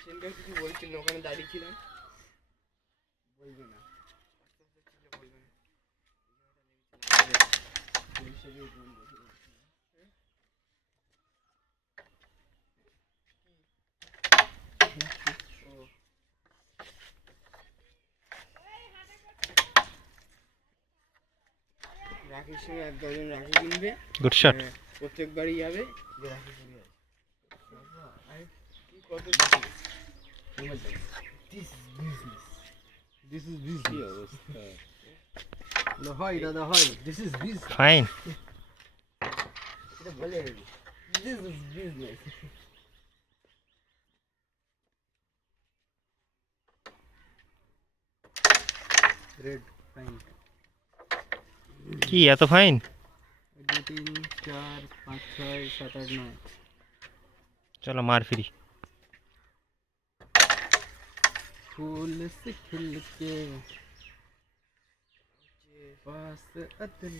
সেদিনকে কিছু বলছিল না, ওখানে বলবে না রাখির সময় এক দশজন রাখি কিনবে। গুড শট হ্যাঁ, প্রত্যেকবারই যাবে যে রাখি কিনবে। কি কত This is business. বলো, হয় দাদা হয় দিস ইজ বিজনেস ফাইন এটা বলে this is business red fine কি এত ফাইন দু তিন চার পাঁচ ছয় সাত আট নয় চলো মার ফিরি फूल से खिल के पास अदल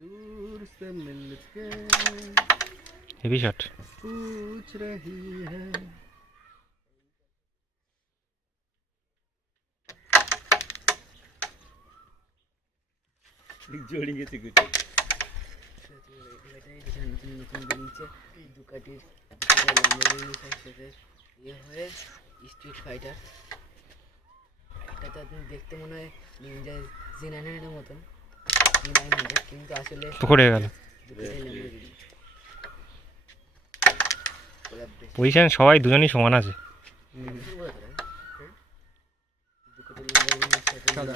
दूर से मिल के हेवी शॉट पूछ रही है। जोड़ेंगे तो कुछ। স্ট্রিট ফাইটার এটা তো দেখতে মনে হয় নিনজা মতন কিন্তু আসলে পকড়ে গেল পজিশন সবাই দুজনই সমান আছে সাদা।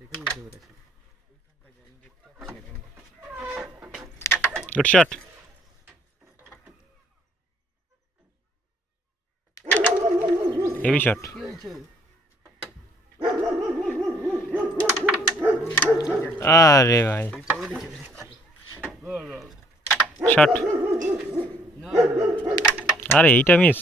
দেখে বুঝতে পেরেছি। গুড শট হেভি শট আরে ভাই। শট আরে এইটা মিস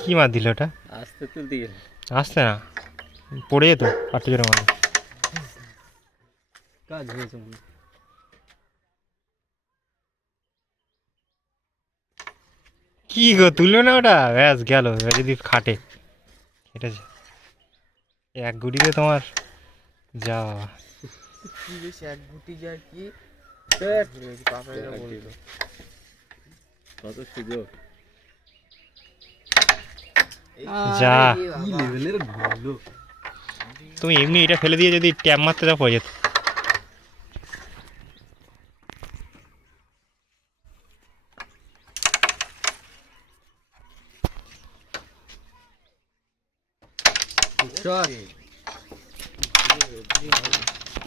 কি মার দিল ওটা? আস্তে তুলতে গেলে আসছে না। পড়ে যেত আটটু জোরে মারলে কাজ হয়েছে মনে কি গো তুললো না ওটা? ব্যাস গেল এবার যদি খাটে। কেটেছে এক গুটিতে তোমার যা। বাবা। কি বেশ এক গুটি যা কি? কত সুযোগ যা তুমি এমনি এটা ফেলে দিয়ে যদি ট্যাপ মারতে যাও হয়ে যেত Shot.